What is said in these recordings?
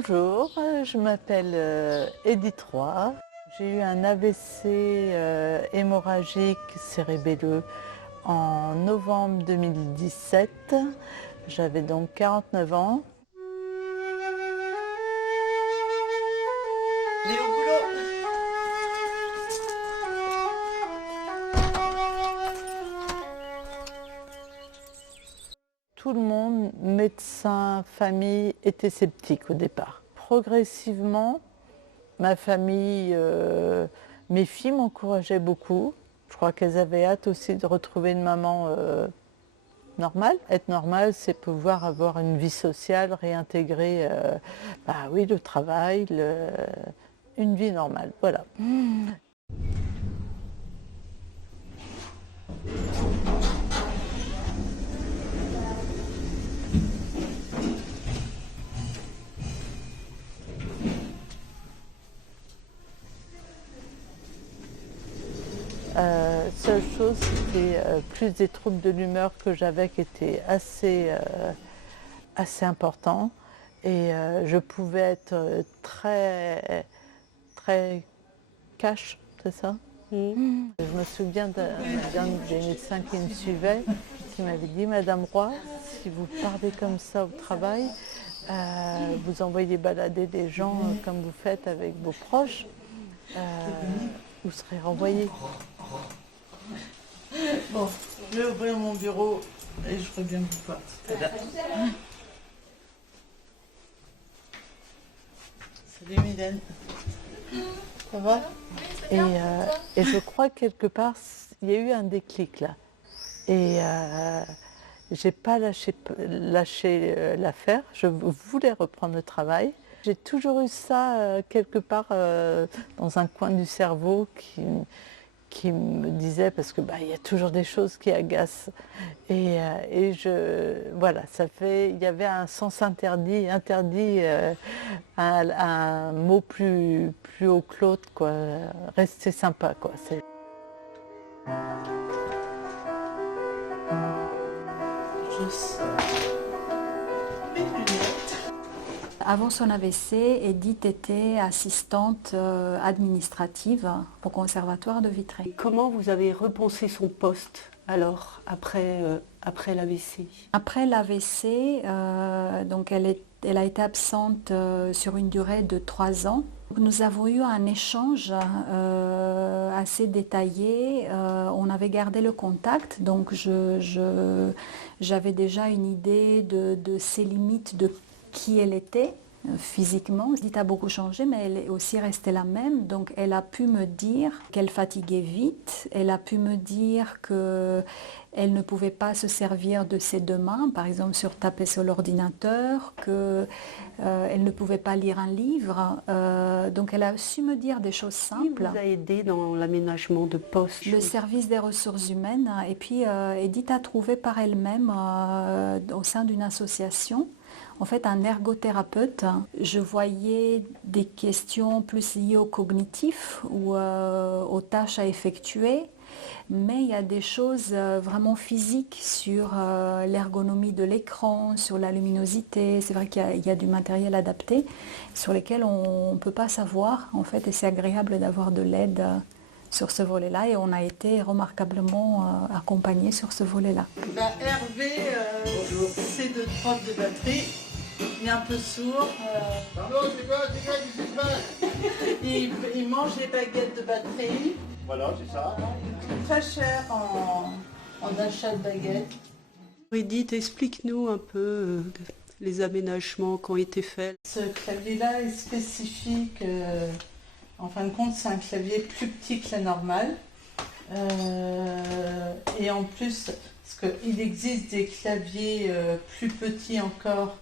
Bonjour, je m'appelle Edith Roy. J'ai eu un AVC hémorragique cérébelleux en novembre 2017. J'avais donc 49 ans. Elle est au boulot. Tout le monde, médecin, famille, était sceptique au départ. Progressivement, ma famille, mes filles m'encourageaient beaucoup. Je crois qu'elles avaient hâte aussi de retrouver une maman normale. Être normale, c'est pouvoir avoir une vie sociale, réintégrer oui, le travail, une vie normale. Voilà. Seule chose, c'était plus des troubles de l'humeur que j'avais qui étaient assez importants. Et je pouvais être très cash, c'est ça? Je me souviens d'un des médecins qui me suivait, qui m'avait dit: Madame Roy, si vous parlez comme ça au travail, vous envoyez balader des gens comme vous faites avec vos proches, vous serez renvoyé. Bon, je vais ouvrir mon bureau et je reviens vous voir tout à l'heure. Salut Mylène. Ça va? Et je crois que quelque part, il y a eu un déclic là. Et j'ai pas lâché l'affaire. Je voulais reprendre le travail. J'ai toujours eu ça quelque part dans un coin du cerveau qui me disait, parce que il y a toujours des choses qui agacent. Et voilà, il y avait un sens interdit, un mot plus haut que l'autre, quoi. Rester sympa, quoi. Avant son AVC, Edith était assistante administrative au Conservatoire de Vitré. Comment vous avez repensé son poste alors après l'AVC? Après l'AVC, donc elle a été absente sur une durée de 3 ans. Nous avons eu un échange assez détaillé. On avait gardé le contact, donc j'avais déjà une idée de ses limites, de qui elle était physiquement. Edith a beaucoup changé, mais elle est aussi restée la même. Donc elle a pu me dire qu'elle fatiguait vite. Elle a pu me dire qu'elle ne pouvait pas se servir de ses deux mains, par exemple sur taper sur l'ordinateur, qu'elle ne pouvait pas lire un livre. Donc elle a su me dire des choses simples. Qui vous a aidé dans l'aménagement de poste? Le service des ressources humaines. Et puis Edith a trouvé par elle-même au sein d'une association en fait un ergothérapeute. Je voyais des questions plus liées au cognitif ou aux tâches à effectuer, mais il y a des choses vraiment physiques sur l'ergonomie de l'écran, sur la luminosité. C'est vrai qu'il y a du matériel adapté sur lesquels on ne peut pas savoir en fait, et c'est agréable d'avoir de l'aide sur ce volet-là, et on a été remarquablement accompagnés sur ce volet-là. Hervé, c'est de prof de batterie. Il est un peu sourd. Pardon, c'est quoi, qu'est-ce qui se passe? Il mange les baguettes de batterie. Voilà, c'est ça. Très cher en achat de baguettes. Edith, explique-nous un peu les aménagements qui ont été faits. Ce clavier-là est spécifique. En fin de compte, c'est un clavier plus petit que la normale. Et en plus, parce qu'il existe des claviers plus petits encore,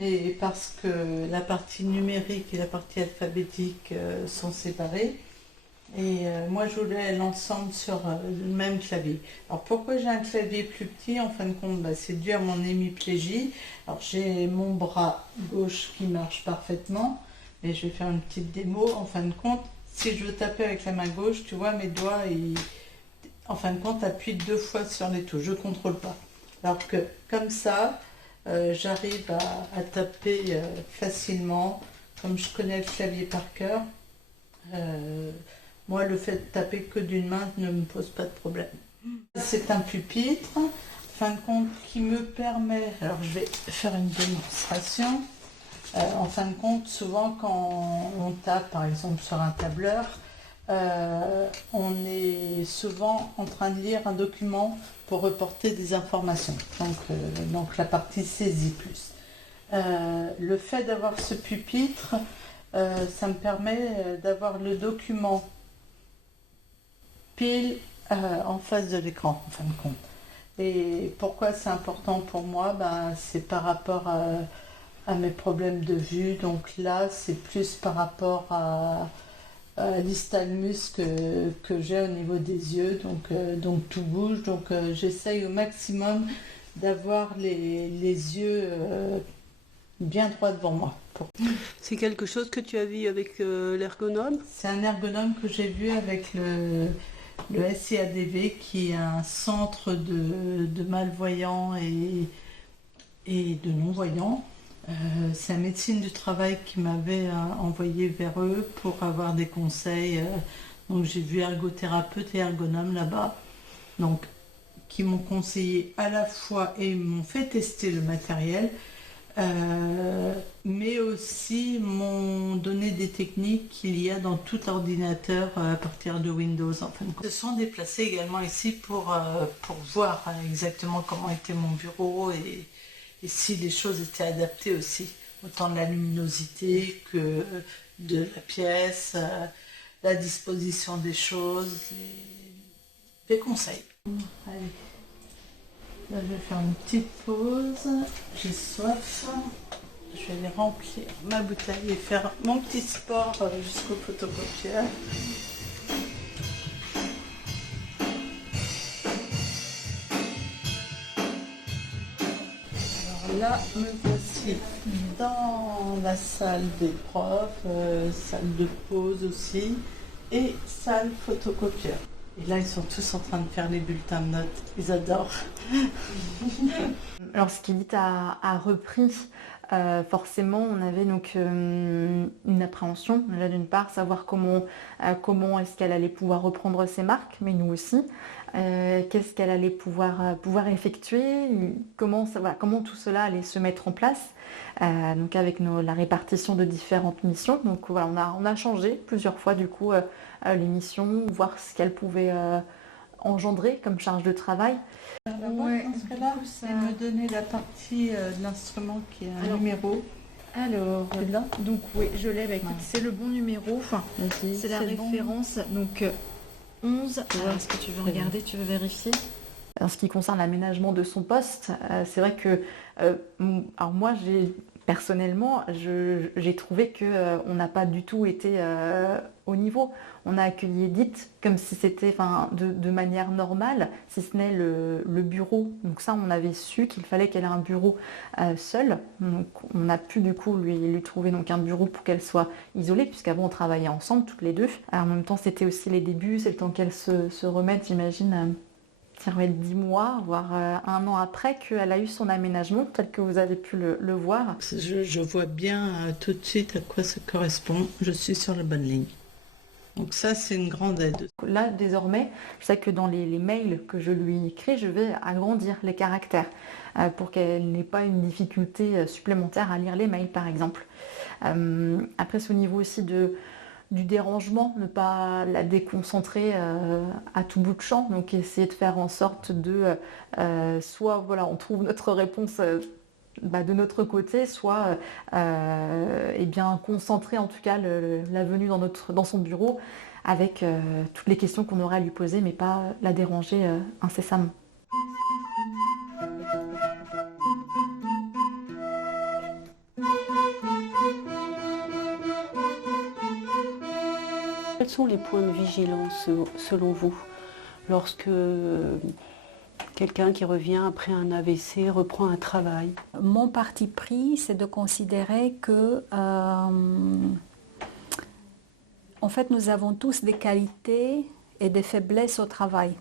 et parce que la partie numérique et la partie alphabétique sont séparées. Et moi, je voulais l'ensemble sur le même clavier. Alors, pourquoi j'ai un clavier plus petit? En fin de compte, c'est dû à mon hémiplégie. Alors, j'ai mon bras gauche qui marche parfaitement. Et je vais faire une petite démo. En fin de compte, si je veux taper avec la main gauche, tu vois, mes doigts, en fin de compte, appuient 2 fois sur les touches. Je ne contrôle pas. Alors que, comme ça, j'arrive à taper facilement comme je connais le clavier par cœur, moi le fait de taper que d'une main ne me pose pas de problème. C'est un pupitre, en fin de compte, qui me permet, alors je vais faire une démonstration, en fin de compte, souvent quand on tape par exemple sur un tableur, on est souvent en train de lire un document pour reporter des informations, donc la partie saisie plus. Le fait d'avoir ce pupitre, ça me permet d'avoir le document pile en face de l'écran, en fin de compte. Et pourquoi c'est important pour moi? C'est par rapport à mes problèmes de vue. Donc là, c'est plus par rapport à l'ystagmus que j'ai au niveau des yeux. Donc tout bouge. Donc j'essaye au maximum d'avoir les yeux bien droits devant moi. C'est quelque chose que tu as vu avec l'ergonome? C'est un ergonome que j'ai vu avec le SIADV, qui est un centre de malvoyants et de non-voyants. C'est la médecine du travail qui m'avait envoyé vers eux pour avoir des conseils. Donc j'ai vu ergothérapeute et ergonome là-bas, donc qui m'ont conseillé à la fois et m'ont fait tester le matériel, mais aussi m'ont donné des techniques qu'il y a dans tout ordinateur à partir de Windows. En fin de compte. Ils se sont déplacés également ici pour voir exactement comment était mon bureau et si les choses étaient adaptées aussi, autant de la luminosité que de la pièce, la disposition des choses, des conseils. Allez. Là, je vais faire une petite pause, j'ai soif, je vais aller remplir ma bouteille et faire mon petit sport jusqu'au photocopieur. Alors là, me voici dans la salle des profs, salle de pause aussi, et salle photocopieur. Et là, ils sont tous en train de faire les bulletins de notes. Ils adorent. Lorsqu'Edith a repris, forcément, on avait donc une appréhension. Déjà, d'une part, savoir comment est-ce qu'elle allait pouvoir reprendre ses marques, mais nous aussi. Qu'est-ce qu'elle allait pouvoir effectuer, comment tout cela allait se mettre en place, donc avec la répartition de différentes missions. Donc voilà, on a changé plusieurs fois du coup les missions, voir ce qu'elle pouvait engendrer comme charge de travail. Ouais, dans ce cas-là, c'est me donner la partie de l'instrument qui est un numéro. Alors, là. donc oui, je l'ai, écoute, c'est le bon numéro, c'est la référence, donc 11. Est-ce que tu veux regarder, tu veux vérifier? En ce qui concerne l'aménagement de son poste, c'est vrai que alors moi, personnellement, j'ai trouvé qu'on n'a pas du tout été au niveau. On a accueilli Edith comme si c'était de manière normale, si ce n'est le bureau. Donc ça, on avait su qu'il fallait qu'elle ait un bureau seul. Donc on a pu du coup lui trouver donc un bureau pour qu'elle soit isolée, puisqu'avant on travaillait ensemble toutes les deux. Alors, en même temps, c'était aussi les débuts, c'est le temps qu'elle se remette, j'imagine. Ça va être 10 mois, voire 1 an après qu'elle a eu son aménagement, tel que vous avez pu le voir. Je vois bien tout de suite à quoi ça correspond. Je suis sur la bonne ligne. Donc ça, c'est une grande aide. Là, désormais, je sais que dans les mails que je lui écris, je vais agrandir les caractères pour qu'elle n'ait pas une difficulté supplémentaire à lire les mails, par exemple. Après, c'est au niveau aussi du dérangement, ne pas la déconcentrer à tout bout de champ, donc essayer de faire en sorte soit voilà, on trouve notre réponse de notre côté, soit concentrer en tout cas la venue dans son bureau avec toutes les questions qu'on aurait à lui poser, mais pas la déranger incessamment. Quels sont les points de vigilance selon vous lorsque quelqu'un qui revient après un AVC reprend un travail? Mon parti pris, c'est de considérer que en fait, nous avons tous des qualités et des faiblesses au travail.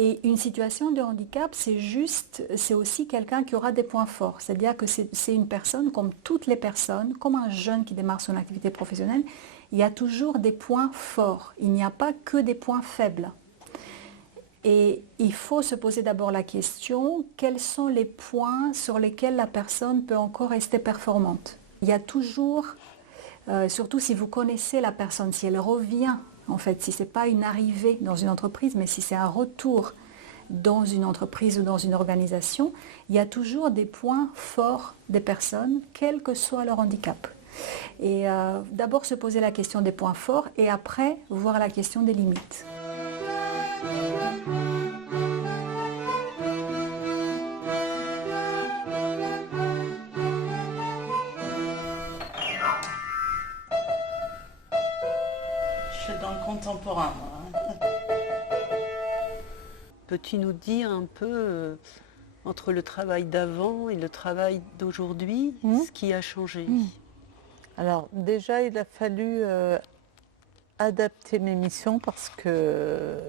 Et une situation de handicap, c'est aussi quelqu'un qui aura des points forts. C'est-à-dire que c'est une personne comme toutes les personnes, comme un jeune qui démarre son activité professionnelle, il y a toujours des points forts. Il n'y a pas que des points faibles. Et il faut se poser d'abord la question, quels sont les points sur lesquels la personne peut encore rester performante? Il y a toujours, surtout si vous connaissez la personne, si elle revient, en fait, si ce n'est pas une arrivée dans une entreprise, mais si c'est un retour dans une entreprise ou dans une organisation, il y a toujours des points forts des personnes, quel que soit leur handicap. Et d'abord se poser la question des points forts et après voir la question des limites. Je suis dans le contemporain, moi. Peux-tu nous dire un peu, entre le travail d'avant et le travail d'aujourd'hui, ce qui a changé? Alors déjà, il a fallu adapter mes missions parce que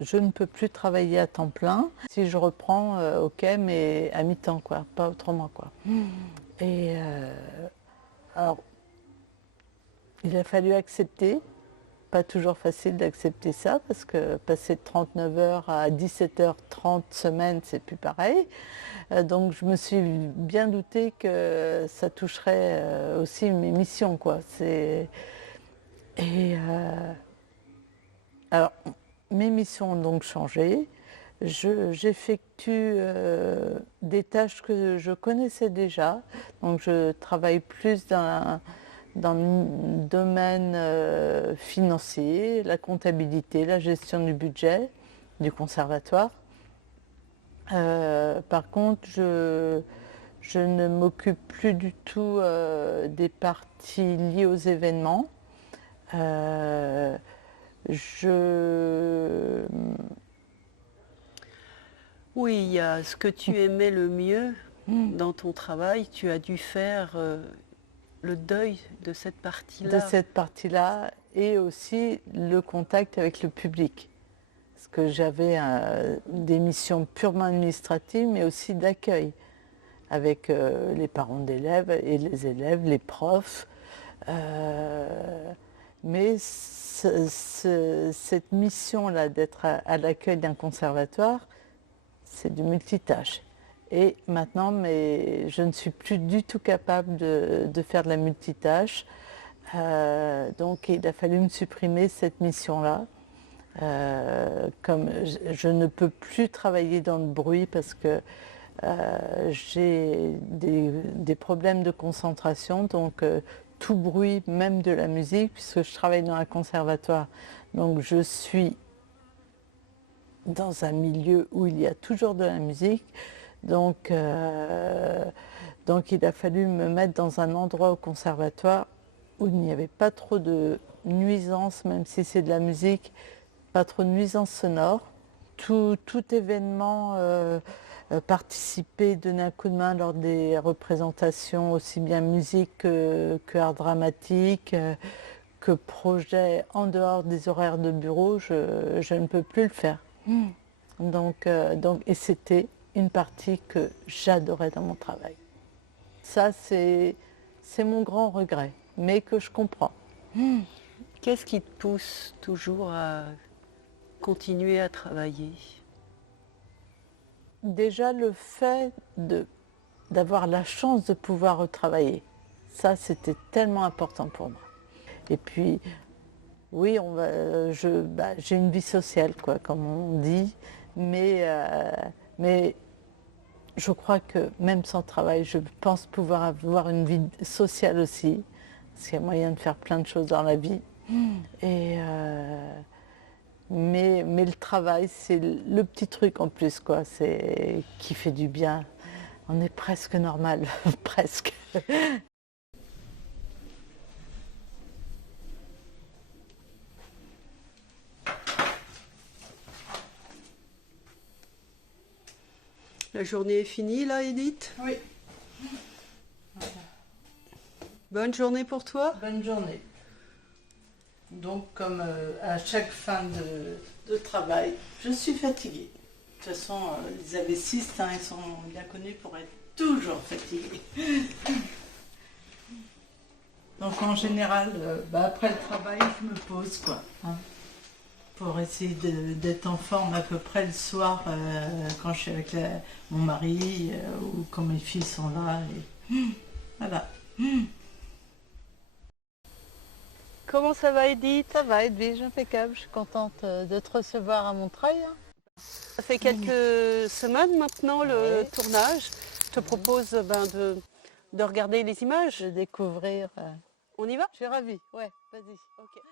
je ne peux plus travailler à temps plein. Si je reprends, ok, mais à mi-temps, quoi, pas autrement, quoi. Et alors, il a fallu accepter. Pas toujours facile d'accepter ça parce que passer de 39 heures à 17h30 semaine, c'est plus pareil. Donc je me suis bien douté que ça toucherait aussi mes missions, quoi. Alors, mes missions ont donc changé. J'effectue des tâches que je connaissais déjà. Donc je travaille plus dans le domaine financier, la comptabilité, la gestion du budget du conservatoire. Par contre, je ne m'occupe plus du tout des parties liées aux événements. Oui, il y a ce que tu aimais le mieux dans ton travail, tu as dû faire le deuil de cette partie-là. De cette partie-là et aussi le contact avec le public. Parce que j'avais des missions purement administratives, mais aussi d'accueil avec les parents d'élèves et les élèves, les profs. Mais cette mission-là d'être à l'accueil d'un conservatoire, c'est du multitâche. Et maintenant, je ne suis plus du tout capable de faire de la multitâche. Donc il a fallu me supprimer cette mission-là. Comme je ne peux plus travailler dans le bruit parce que j'ai des problèmes de concentration. Donc tout bruit, même de la musique, puisque je travaille dans un conservatoire. Donc je suis dans un milieu où il y a toujours de la musique. Donc il a fallu me mettre dans un endroit au conservatoire où il n'y avait pas trop de nuisances, même si c'est de la musique, pas trop de nuisances sonores. Tout événement participer, donner un coup de main lors des représentations, aussi bien musique que art dramatique, que projet en dehors des horaires de bureau, je ne peux plus le faire. Et c'était une partie que j'adorais dans mon travail. Ça, c'est mon grand regret, mais que je comprends. Qu'est-ce qui te pousse toujours à continuer à travailler? Déjà, le fait d'avoir la chance de pouvoir retravailler, ça, c'était tellement important pour moi. Et puis, oui, j'ai une vie sociale, quoi, comme on dit, mais je crois que même sans travail, je pense pouvoir avoir une vie sociale aussi, parce qu'il y a moyen de faire plein de choses dans la vie. Mais le travail, c'est le petit truc en plus, quoi, qui fait du bien. On est presque normal, presque. La journée est finie là, Edith? Oui. Bonne journée pour toi. Bonne journée. Donc, comme à chaque fin de travail, je suis fatiguée. De toute façon, les AV6, ils sont bien connus pour être toujours fatigués. Donc, en général, après le travail, je me pose, quoi. Hein, pour essayer d'être en forme à peu près le soir, quand je suis avec mon mari ou quand mes filles sont là. Et, voilà. Comment ça va, Edith? Ça va, Edwige, impeccable. Je suis contente de te recevoir à Montreuil. Ça fait quelques semaines maintenant le Oui. tournage. Je te propose de regarder les images. De découvrir. On y va? Je suis ravie. Ouais, vas-y. Ok.